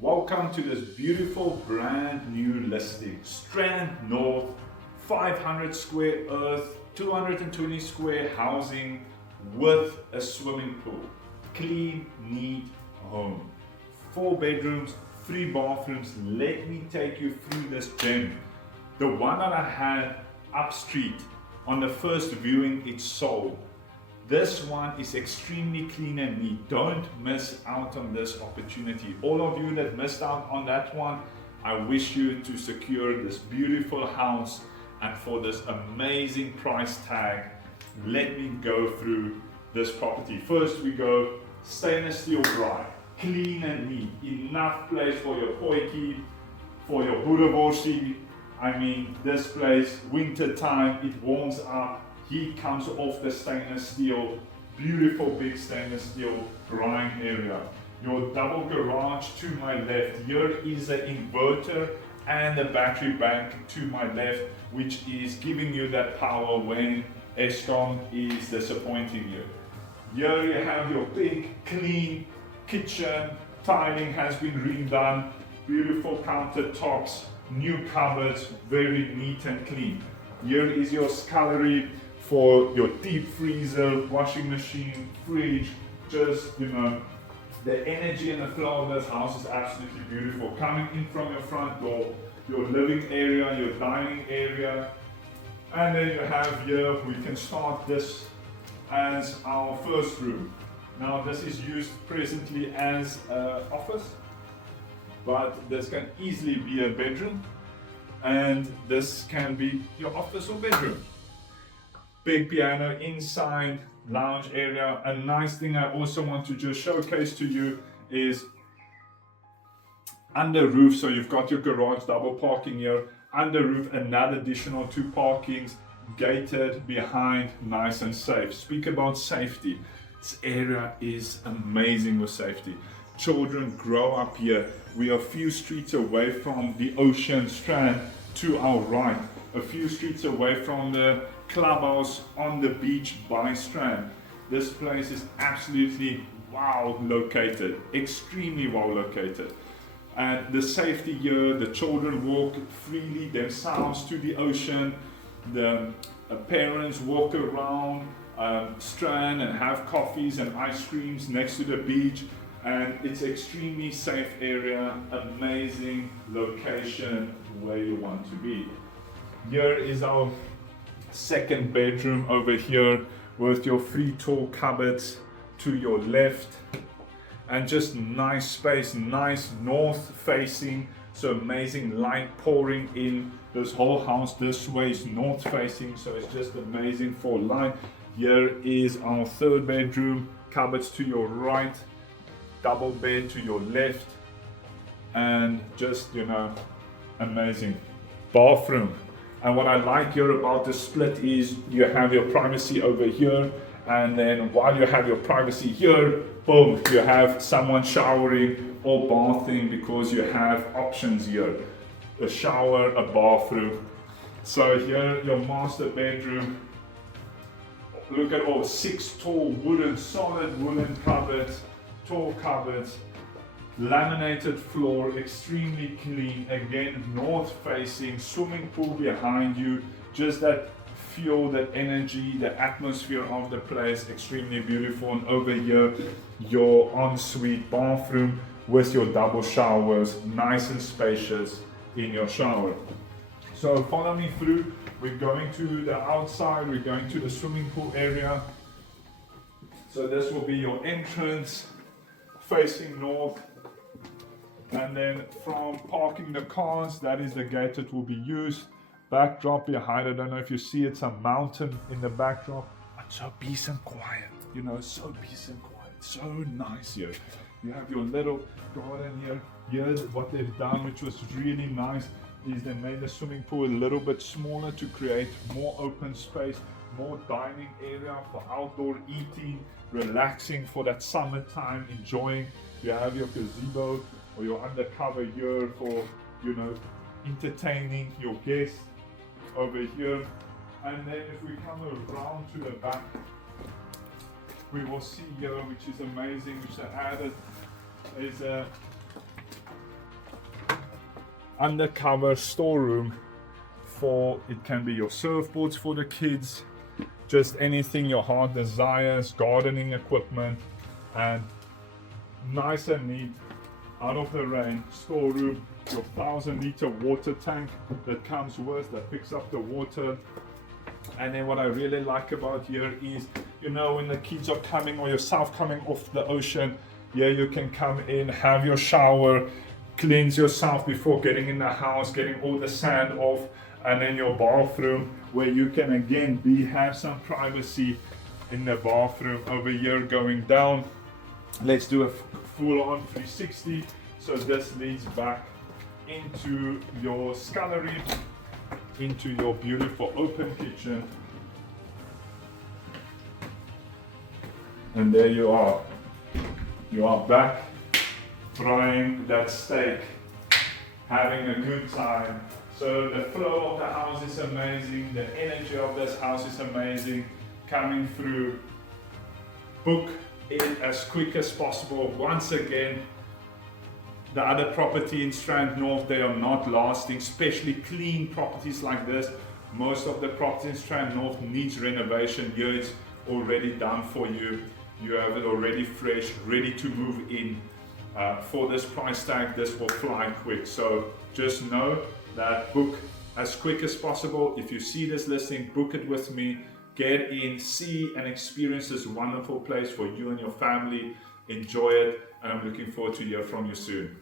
Welcome to this beautiful brand new listing. Strand North, 500 square earth, 220 square housing with a swimming pool. Clean, neat home. 4 bedrooms, 3 bathrooms. Let me take you through this gem. The one that I had up street on the first viewing, it sold. This one is extremely clean and neat. Don't miss out on this opportunity. All of you that missed out on that one, I wish you to secure this beautiful house, and for this amazing price tag, let me go through this property. First we go stainless steel Braai, clean and neat, enough place for your potjie, for your boereworsie. I mean, this place, winter time, it warms up. Heat comes off the stainless steel, beautiful big stainless steel drying area. Your double garage to my left. Here is an inverter and a battery bank to my left, which is giving you that power when Eskom is disappointing you. Here you have your big, clean kitchen. Tiling has been redone. Beautiful countertops, new cupboards, very neat and clean. Here is your scullery for your deep freezer, washing machine, fridge. Just, you know, the energy and the flow of this house is absolutely beautiful. Coming in from your front door, your living area, your dining area, and then you have here, we can start this as our first room. Now this is used presently as an office, but this can easily be a bedroom, and this can be your office or bedroom. Big piano inside, lounge area. A nice thing I also want to just showcase to you is under roof. So you've got your garage, double parking here. Under roof, another additional 2 parkings, gated behind, nice and safe. Speak about safety. This area is amazing with safety. Children grow up here. We are a few streets away from the ocean Strand to our right. A few streets away from the clubhouse on the beach by Strand. This place is absolutely wow located, extremely well located. And the safety here, the children walk freely themselves to the ocean. The parents walk around Strand and have coffees and ice creams next to the beach. And it's extremely safe area, amazing location where you want to be. Here is our second bedroom over here with your 3 tall cupboards to your left, and just nice space, nice north facing, so amazing light pouring in. This whole house this way is north facing, so it's just amazing for light. Here is our third bedroom, cupboards to your right, double bed to your left, and just, you know, amazing bathroom. And what I like here about the split is you have your privacy over here, and then while you have your privacy here, boom, you have someone showering or bathing, because you have options here. A shower, a bathroom. So here, your master bedroom. Look at all 6 tall wooden, solid wooden cupboards, tall cupboards. Laminated floor, extremely clean, again north facing, swimming pool behind you, just that feel, that energy, the atmosphere of the place, extremely beautiful. And over here, your ensuite bathroom with your double showers, nice and spacious in your shower. So follow me through. We're going to the outside, we're going to the swimming pool area. So this will be your entrance facing north. And then from parking the cars, that is the gate that will be used. Backdrop behind, I don't know if you see, it's a mountain in the backdrop. But so peace and quiet, you know, so peace and quiet, so nice here. You have your little garden here. Here's what they've done, which was really nice, is they made the swimming pool a little bit smaller to create more open space, more dining area for outdoor eating, relaxing for that summertime, enjoying. You have your gazebo or your undercover here for, you know, entertaining your guests over here. And then if we come around to the back, we will see here, which is amazing, which they added, is a undercover storeroom for, it can be your surfboards for the kids, just anything your heart desires, gardening equipment, and nice and neat, out of the rain storeroom, your 1,000-liter water tank that comes with, that picks up the water. And then what I really like about here is, you know, when the kids are coming or yourself coming off the ocean, here you can come in, have your shower, cleanse yourself before getting in the house, getting all the sand off, and then your bathroom where you can again have some privacy in the bathroom. Over here going down, let's do a full-on 360. So this leads back into your scullery, into your beautiful open kitchen, and there you are back frying that steak, having a good time. So the flow of the house is amazing, the energy of this house is amazing, coming through. Book it as quick as possible. Once again, the other property in Strand North, they are not lasting, especially clean properties like this. Most of the property in Strand North needs renovation. Here it's already done for you. You have it already fresh, ready to move in. For this price tag, this will fly quick. So just know that book as quick as possible. If you see this listing, book it with me. Get in, see and experience this wonderful place for you and your family. Enjoy it, and I'm looking forward to hear from you soon.